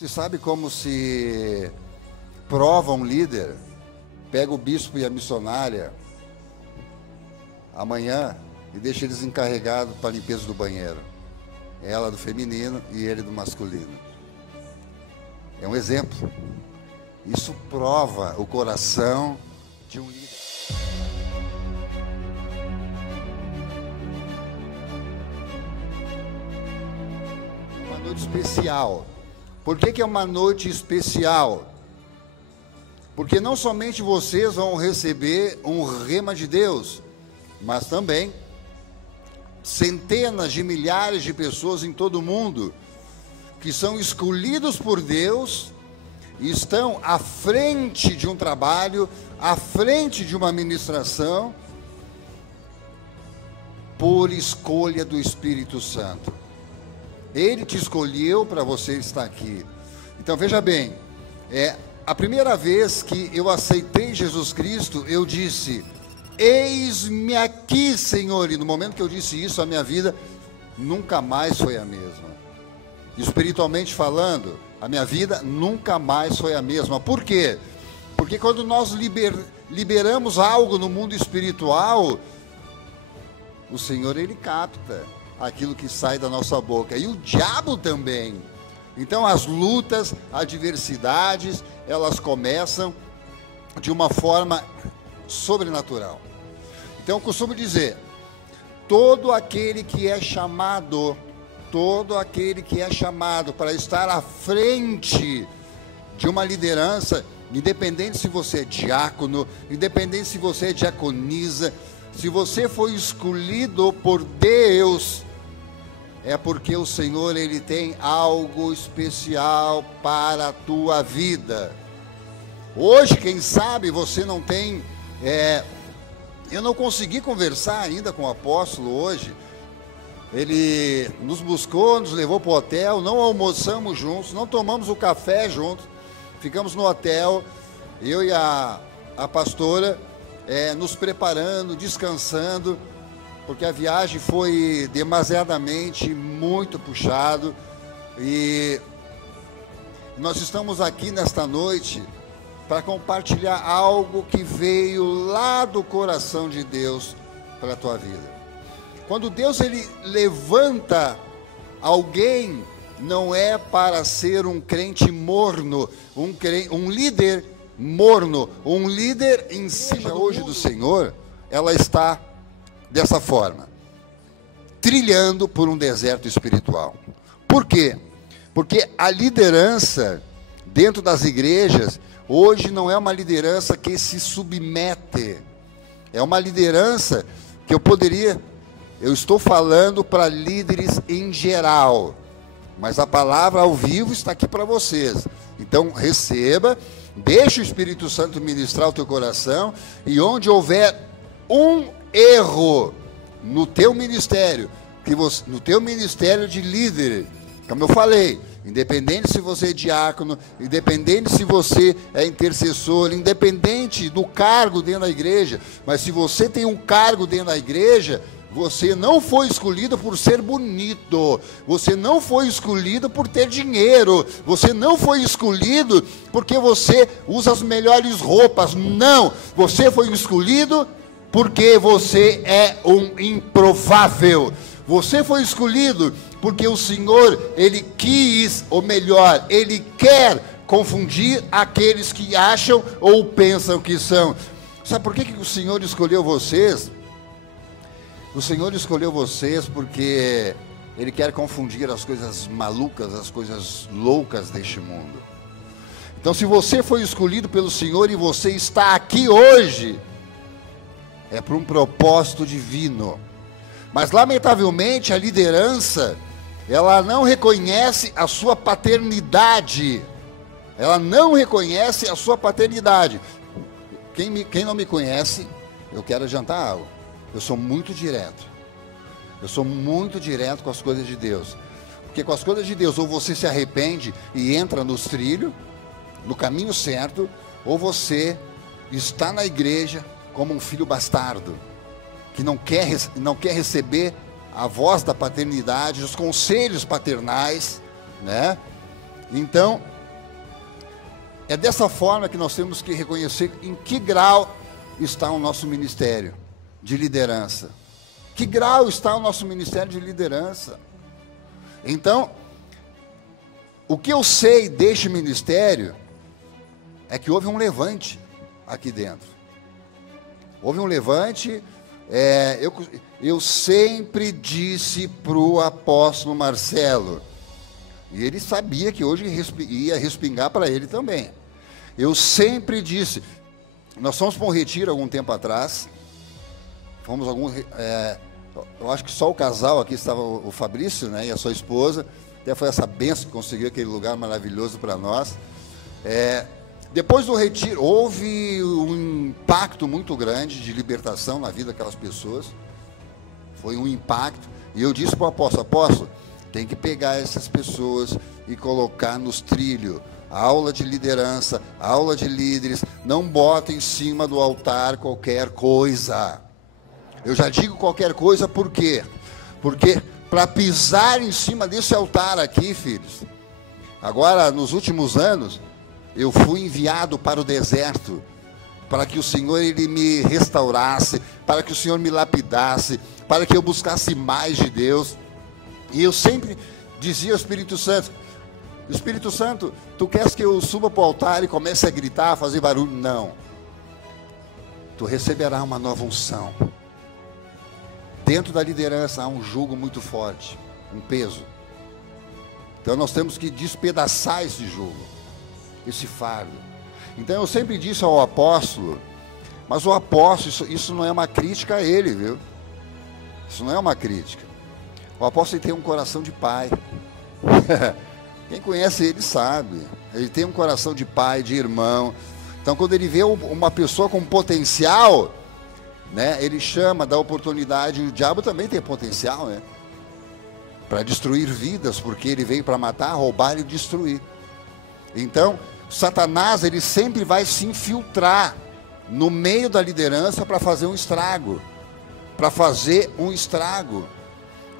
Você sabe como se prova um líder? Pega o bispo e a missionária amanhã e deixa eles encarregados para a limpeza do banheiro. Ela do feminino e ele do masculino. É um exemplo. Isso prova o coração de um líder. Uma noite especial. Por que é uma noite especial? Porque não somente vocês vão receber um rema de Deus, mas também centenas de milhares de pessoas em todo o mundo que são escolhidos por Deus e estão à frente de um trabalho, à frente de uma ministração, por escolha do Espírito Santo. Ele te escolheu para você estar aqui. Então veja bem, a primeira vez que eu aceitei Jesus Cristo, eu disse: eis-me aqui, Senhor. E no momento que eu disse isso, a minha vida nunca mais foi a mesma. Espiritualmente falando, a minha vida nunca mais foi a mesma. Por quê? Porque quando nós liberamos algo no mundo espiritual, o Senhor, Ele capta aquilo que sai da nossa boca. E o diabo também. Então as lutas, adversidades, elas começam de uma forma sobrenatural. Então eu costumo dizer, todo aquele que é chamado para estar à frente de uma liderança, independente se você é diácono, independente se você é diaconisa, se você foi escolhido por Deus, é porque o Senhor, Ele tem algo especial para a tua vida. Hoje, quem sabe, você não tem... eu não consegui conversar ainda com o apóstolo hoje. Ele nos buscou, nos levou para o hotel, não almoçamos juntos, não tomamos o café juntos, ficamos no hotel, eu e a pastora, nos preparando, descansando, porque a viagem foi demasiadamente muito puxado, e nós estamos aqui nesta noite para compartilhar algo que veio lá do coração de Deus para a tua vida. Quando Deus, Ele levanta alguém, não é para ser um crente morno, um líder morno, um líder em cima hoje do Senhor, ela está dessa forma, trilhando por um deserto espiritual. Por quê? Porque a liderança dentro das igrejas hoje não é uma liderança que se submete, é uma liderança que eu estou falando para líderes em geral, mas a palavra ao vivo está aqui para vocês. Então receba, deixa o Espírito Santo ministrar o teu coração, e onde houver um erro no teu ministério, no teu ministério de líder, como eu falei, independente se você é diácono, independente se você é intercessor, independente do cargo dentro da igreja, mas se você tem um cargo dentro da igreja, você não foi escolhido por ser bonito, você não foi escolhido por ter dinheiro, você não foi escolhido porque você usa as melhores roupas, não, você foi escolhido porque você é um improvável, você foi escolhido porque o Senhor, Ele quis, ou melhor, Ele quer confundir aqueles que acham ou pensam que são. Sabe por que o Senhor escolheu vocês? O Senhor escolheu vocês porque Ele quer confundir as coisas malucas, as coisas loucas deste mundo. Então, se você foi escolhido pelo Senhor e você está aqui hoje, é por um propósito divino. Mas, lamentavelmente, a liderança, ela não reconhece a sua paternidade. Ela não reconhece a sua paternidade. Quem não me conhece, eu quero adiantar algo. Eu sou muito direto. Eu sou muito direto com as coisas de Deus. Porque com as coisas de Deus, ou você se arrepende e entra nos trilhos, no caminho certo, ou você está na igreja como um filho bastardo, que não quer receber a voz da paternidade, os conselhos paternais, né? Então, é dessa forma que nós temos que reconhecer em que grau está o nosso ministério de liderança. Que grau está o nosso ministério de liderança? Então, o que eu sei deste ministério é que houve um levante aqui dentro. Houve um levante. Eu sempre disse para o apóstolo Marcelo, e ele sabia que hoje ia respingar para ele também. Eu sempre disse, nós fomos para um retiro algum tempo atrás, eu acho que só o casal aqui estava, o Fabrício, né, e a sua esposa, até foi essa benção que conseguiu aquele lugar maravilhoso para nós. Depois do retiro, houve um impacto muito grande de libertação na vida daquelas pessoas. Foi um impacto. E eu disse para o apóstolo, tem que pegar essas pessoas e colocar nos trilhos. Aula de liderança, aula de líderes. Não bota em cima do altar qualquer coisa. Eu já digo qualquer coisa por quê? Porque para pisar em cima desse altar aqui, filhos, agora, nos últimos anos, eu fui enviado para o deserto, para que o Senhor ele me restaurasse, para que o Senhor me lapidasse, para que eu buscasse mais de Deus. E eu sempre dizia ao Espírito Santo, tu queres que eu suba para o altar e comece a gritar, a fazer barulho? Não. Tu receberás uma nova unção. Dentro da liderança há um jugo muito forte, um peso. Então nós temos que despedaçar esse jugo, esse fardo. Então eu sempre disse ao apóstolo, mas o apóstolo, isso não é uma crítica a ele, viu? Isso não é uma crítica. O apóstolo tem um coração de pai. Quem conhece ele sabe. Ele tem um coração de pai, de irmão. Então quando ele vê uma pessoa com potencial, né, ele chama, dá oportunidade. O diabo também tem potencial, né, para destruir vidas, porque ele veio para matar, roubar e destruir. Então Satanás, ele sempre vai se infiltrar no meio da liderança para fazer um estrago.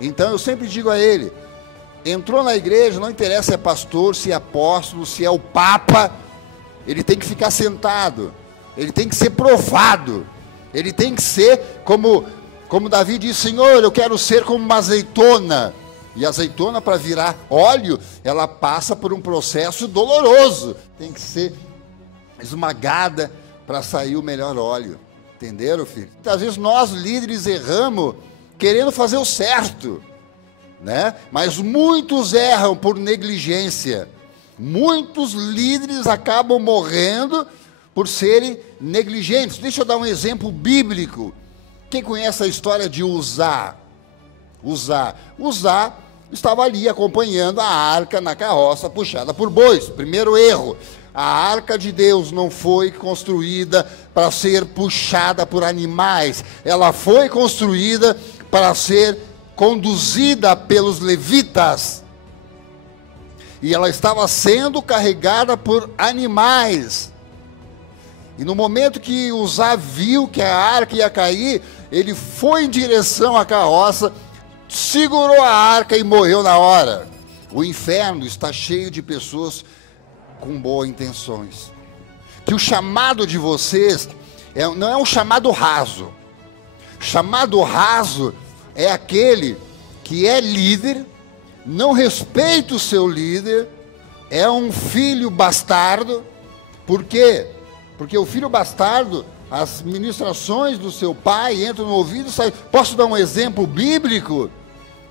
Então eu sempre digo a ele, entrou na igreja, não interessa se é pastor, se é apóstolo, se é o papa, ele tem que ficar sentado, ele tem que ser provado, ele tem que ser como Davi disse, Senhor, eu quero ser como uma azeitona. E a azeitona, para virar óleo, ela passa por um processo doloroso. Tem que ser esmagada para sair o melhor óleo. Entenderam, filho? Muitas vezes nós, líderes, erramos querendo fazer o certo, né? Mas muitos erram por negligência. Muitos líderes acabam morrendo por serem negligentes. Deixa eu dar um exemplo bíblico. Quem conhece a história de Uzá estava ali acompanhando a arca na carroça puxada por bois. Primeiro erro, a arca de Deus não foi construída para ser puxada por animais, ela foi construída para ser conduzida pelos levitas, e ela estava sendo carregada por animais. E no momento que Uzá viu que a arca ia cair, ele foi em direção à carroça, segurou a arca e morreu na hora. O inferno está cheio de pessoas com boas intenções. Que o chamado de vocês não é um chamado raso. Chamado raso é aquele que é líder, não respeita o seu líder, é um filho bastardo. Por quê? Porque o filho bastardo, as ministrações do seu pai entram no ouvido e saem. Posso dar um exemplo bíblico?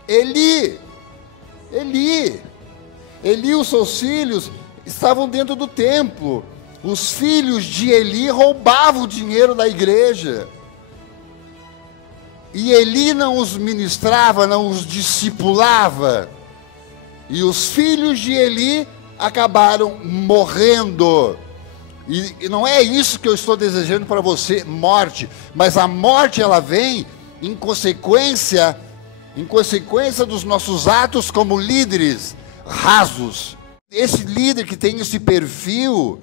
Eli, os seus filhos estavam dentro do templo. Os filhos de Eli roubavam o dinheiro da igreja. E Eli não os ministrava, não os discipulava. E os filhos de Eli acabaram morrendo. E não é isso que eu estou desejando para você, morte. Mas a morte, ela vem em consequência dos nossos atos como líderes rasos. Esse líder que tem esse perfil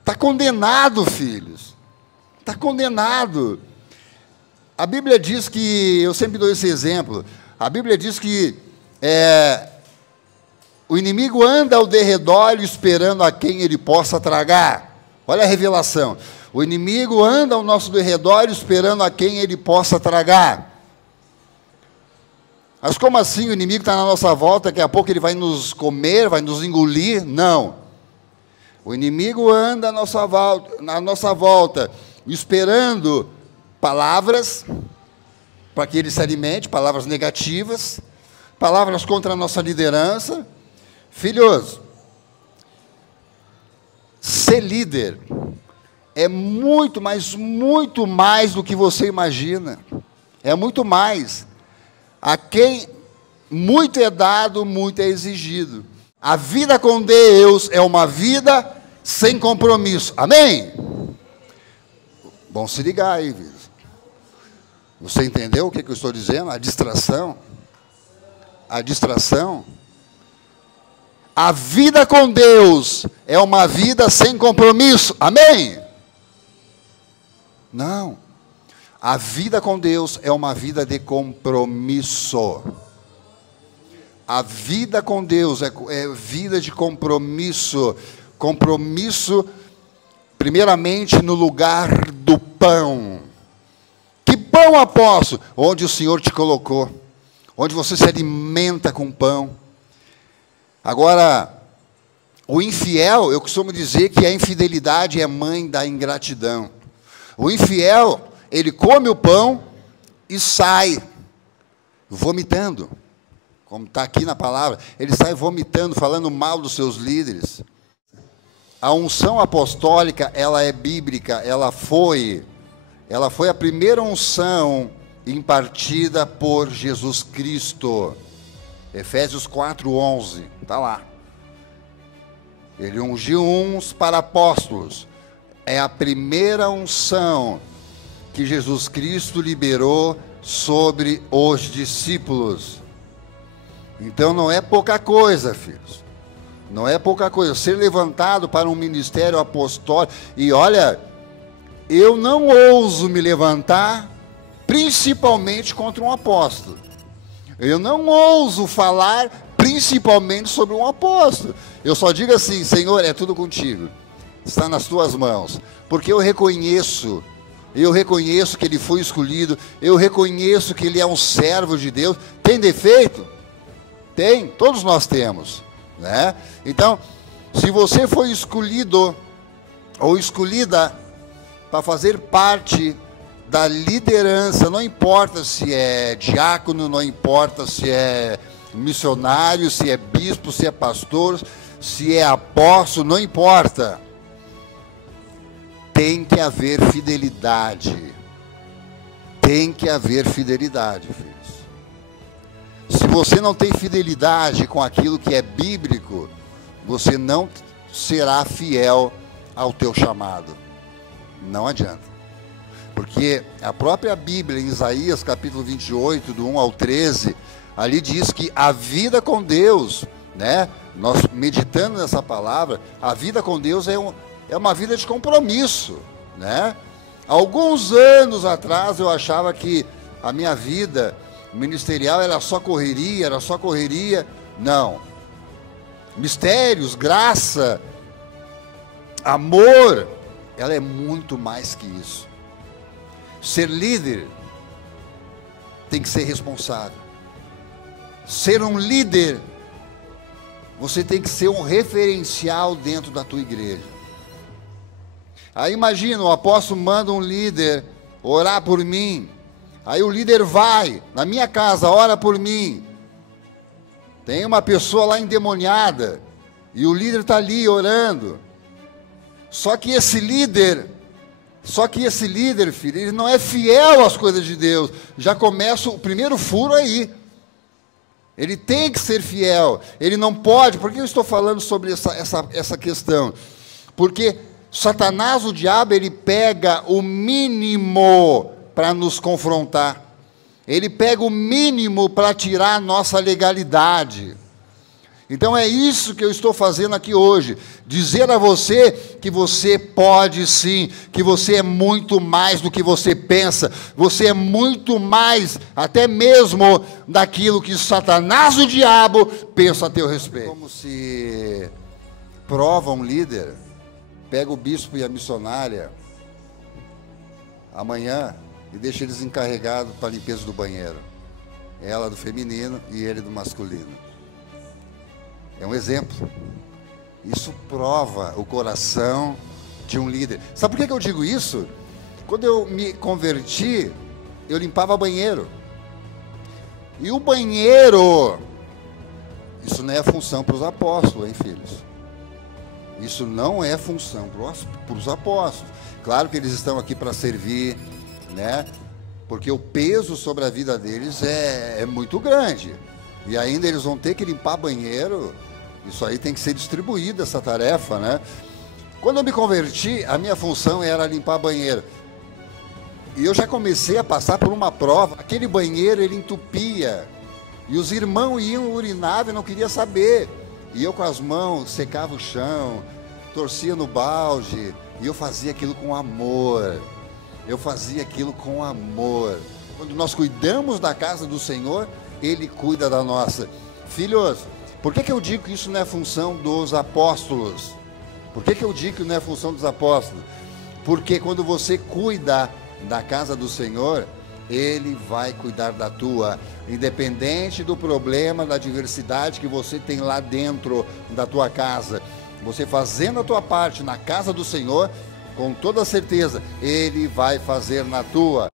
está condenado, filhos. Está condenado. A Bíblia diz que, eu sempre dou esse exemplo, a Bíblia diz que O inimigo anda ao derredor esperando a quem ele possa tragar. Olha a revelação. O inimigo anda ao nosso derredor esperando a quem ele possa tragar. Mas como assim? O inimigo está na nossa volta, daqui a pouco ele vai nos comer, vai nos engolir? Não. O inimigo anda na nossa volta, esperando palavras para que ele se alimente, palavras negativas, palavras contra a nossa liderança. Filhos, ser líder é muito, mas muito mais do que você imagina. É muito mais. A quem muito é dado, muito é exigido. A vida com Deus é uma vida sem compromisso. Amém? Bom se ligar aí, filhos. Você entendeu o que eu estou dizendo? A distração. A distração. A vida com Deus é uma vida sem compromisso. Amém? Não. A vida com Deus é uma vida de compromisso. A vida com Deus é vida de compromisso. Compromisso, primeiramente, no lugar do pão. Que pão, apóstolo? Onde o Senhor te colocou. Onde você se alimenta com pão. Agora, o infiel, eu costumo dizer que a infidelidade é mãe da ingratidão. O infiel, ele come o pão e sai vomitando, como está aqui na palavra. Ele sai vomitando, falando mal dos seus líderes. A unção apostólica, ela é bíblica, ela foi a primeira unção impartida por Jesus Cristo. Efésios 4:11, está lá. Ele ungiu uns para apóstolos. É a primeira unção que Jesus Cristo liberou sobre os discípulos. Então não é pouca coisa, filhos. Não é pouca coisa. Ser levantado para um ministério apostólico. E olha, eu não ouso me levantar, principalmente contra um apóstolo. Eu não ouso falar, principalmente sobre um apóstolo. Eu só digo assim: Senhor, é tudo contigo. Está nas tuas mãos. Porque eu reconheço que ele foi escolhido, eu reconheço que ele é um servo de Deus. Tem defeito? Tem, todos nós temos, né? Então, se você foi escolhido ou escolhida para fazer parte da liderança, não importa se é diácono, não importa se é missionário, se é bispo, se é pastor, se é apóstolo, não importa. Tem que haver fidelidade. Tem que haver fidelidade, filhos. Se você não tem fidelidade com aquilo que é bíblico, você não será fiel ao teu chamado. Não adianta. Porque a própria Bíblia, em Isaías capítulo 28, do 1 ao 13, ali diz que a vida com Deus, né? Nós meditando nessa palavra, a vida com Deus é uma vida de compromisso, né? Alguns anos atrás eu achava que a minha vida ministerial era só correria. Não. Mistérios, graça, amor, ela é muito mais que isso. Ser líder tem que ser responsável. Ser um líder, você tem que ser um referencial dentro da tua igreja. Aí imagina, o apóstolo manda um líder orar por mim. Aí o líder vai na minha casa, ora por mim. Tem uma pessoa lá endemoniada e o líder está ali orando. Só que esse líder, filho, ele não é fiel às coisas de Deus. Já começa o primeiro furo aí. Ele tem que ser fiel. Ele não pode. Por que eu estou falando sobre essa questão? Porque Satanás, o diabo, ele pega o mínimo para nos confrontar. Ele pega o mínimo para tirar a nossa legalidade. Então é isso que eu estou fazendo aqui hoje, dizer a você que você pode sim, que você é muito mais do que você pensa, você é muito mais até mesmo daquilo que Satanás, o diabo, pensa a teu respeito. Como se prova um líder, pega o bispo e a missionária amanhã e deixa eles encarregados para a limpeza do banheiro. Ela do feminino e ele do masculino. É um exemplo. Isso prova o coração de um líder. Sabe por que eu digo isso? Quando eu me converti, eu limpava banheiro. E o banheiro, isso não é função para os apóstolos, hein, filhos? Isso não é função para os apóstolos. Claro que eles estão aqui para servir, né? Porque o peso sobre a vida deles é muito grande. E ainda eles vão ter que limpar banheiro. Isso aí tem que ser distribuída, essa tarefa, né? Quando eu me converti, a minha função era limpar banheiro. E eu já comecei a passar por uma prova. Aquele banheiro, ele entupia. E os irmãos iam urinar e não queriam saber. E eu com as mãos secava o chão, torcia no balde. E eu fazia aquilo com amor. Eu fazia aquilo com amor. Quando nós cuidamos da casa do Senhor, Ele cuida da nossa. Filhos, por que eu digo que isso não é função dos apóstolos? Por que eu digo que não é função dos apóstolos? Porque quando você cuida da casa do Senhor, Ele vai cuidar da tua. Independente do problema, da diversidade que você tem lá dentro da tua casa. Você fazendo a tua parte na casa do Senhor, com toda certeza, Ele vai fazer na tua.